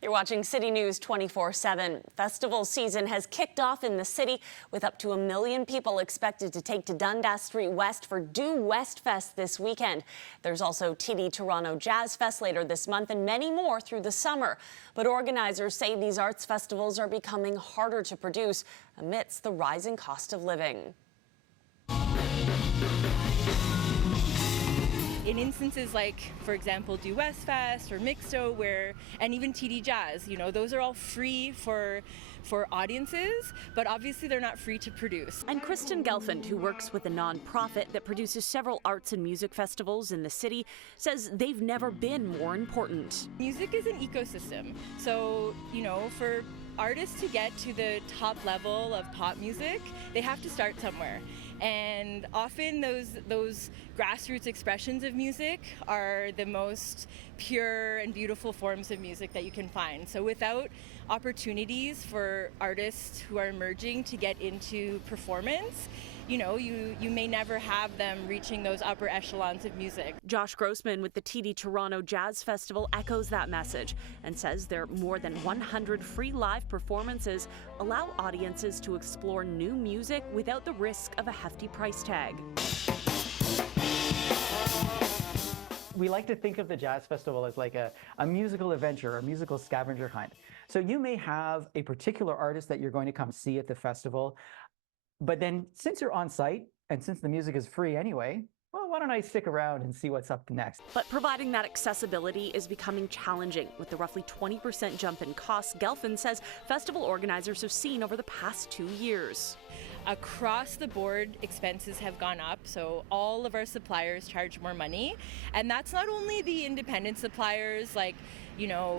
You're watching City News 24/7. Festival season has kicked off in the city with up to 1 million people expected to take to Dundas Street West for Due West Fest this weekend. There's also TD Toronto Jazz Fest later this month and many more through the summer. But organizers say these arts festivals are becoming harder to produce amidst the rising cost of living. In instances like, for example, Due West Fest or Mixto, and even TD Jazz, those are all free for audiences, but obviously they're not free to produce. And Kristen Gelfand, who works with a nonprofit that produces several arts and music festivals in the city, says they've never been more important. Music is an ecosystem, so for artists to get to the top level of pop music, they have to start somewhere. And often those grassroots expressions of music are the most pure and beautiful forms of music that you can find. So without opportunities for artists who are emerging to get into performance, you may never have them reaching those upper echelons of music. Josh Grossman with the TD Toronto Jazz Festival echoes that message and says their more than 100 free live performances allow audiences to explore new music without the risk of a hefty price tag. We like to think of the Jazz Festival as like a musical adventure, a musical scavenger hunt. So you may have a particular artist that you're going to come see at the festival, but then since you're on site and since the music is free anyway, well, why don't I stick around and see what's up next? But providing that accessibility is becoming challenging with the roughly 20% jump in costs Gelfand says festival organizers have seen over the past 2 years. Across the board, expenses have gone up, so all of our suppliers charge more money. And that's not only the independent suppliers like,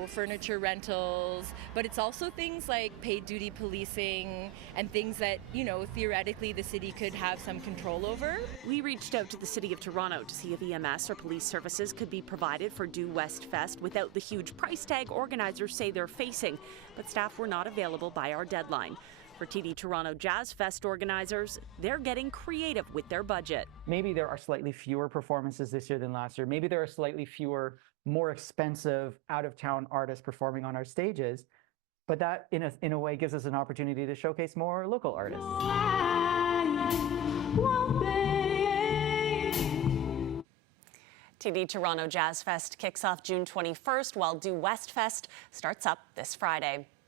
furniture rentals, but it's also things like paid duty policing and things that, theoretically the city could have some control over. We reached out to the City of Toronto to see if EMS or police services could be provided for Due West Fest without the huge price tag organizers say they're facing, but staff were not available by our deadline. For TD Toronto Jazz Fest organizers, they're getting creative with their budget. Maybe there are slightly fewer performances this year than last year. Maybe there are slightly fewer, more expensive out-of-town artists performing on our stages. But that, in a way, gives us an opportunity to showcase more local artists. TD Toronto Jazz Fest kicks off June 21st, while Due West Fest starts up this Friday.